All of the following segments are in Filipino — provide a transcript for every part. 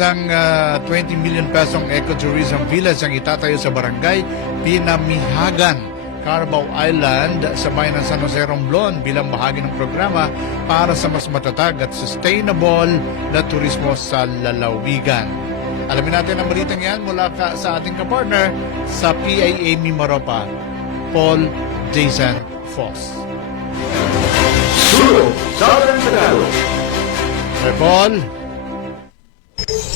Isang ah, 20 million pesong ecotourism village ang itatayo sa barangay Pinamihagan, Carabao Island sa bayan ng San Jose Romblon bilang bahagi ng programa para sa mas matatag at sustainable na turismo sa lalawigan. Alamin natin ang balitang yan mula ka, sa ating kapartner sa PIA Mimaropa, Paul Jason Foss. Suro, Southern Tagalog. Sir Paul,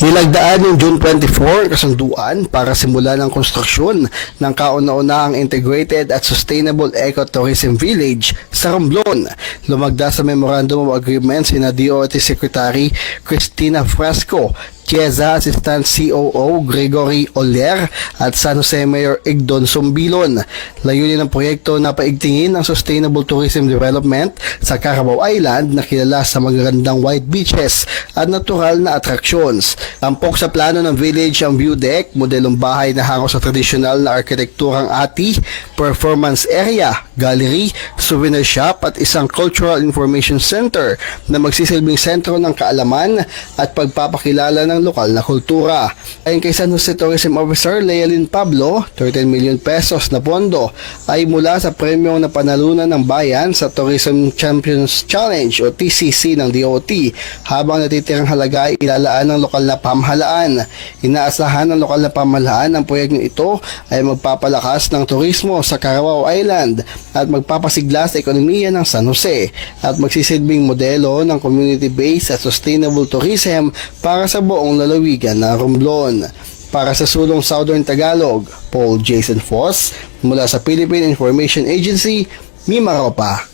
Nilagdaan yung June 24 kasunduan para simulan ang konstruksyon ng kauna-unahang integrated at sustainable ecotourism village sa Romblon. Lumagda sa Memorandum of Agreement sina DOT Secretary Christina Fresco, Chiesa Assistant COO Gregory Oler at San Jose Mayor Igdon Sumbilon. Layunin ng proyekto na paigtingin ang sustainable tourism development sa Carabao Island na kilala sa magagandang white beaches at natural na attractions. Tampok sa plano ng village ang view deck, modelong bahay na hango sa tradisyonal na arkitekturang ati, performance area, gallery, souvenir shop at isang cultural information center na magsisilbing sentro ng kaalaman at pagpapakilala ng lokal na kultura. Ayon kay San Jose Tourism Officer Lealyn Pablo, 13 million pesos na pondo ay mula sa premyong na panalunan ng bayan sa Tourism Champions Challenge o TCC ng DOT habang natitirang halaga ay ilalaan ng lokal na pamahalaan. Inaasahan ng lokal na pamahalaan ang proyektong ito ay magpapalakas ng turismo sa Carabao Island at magpapasigla sa ekonomiya ng San Jose at magsisilbing modelo ng community-based at sustainable tourism para sa buong lalawigan ng Romblon. Para sa sulong Southern Tagalog, Paul Jason Foss mula sa Philippine Information Agency, Mimaropa.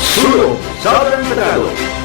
Suro, Southern Tagalog.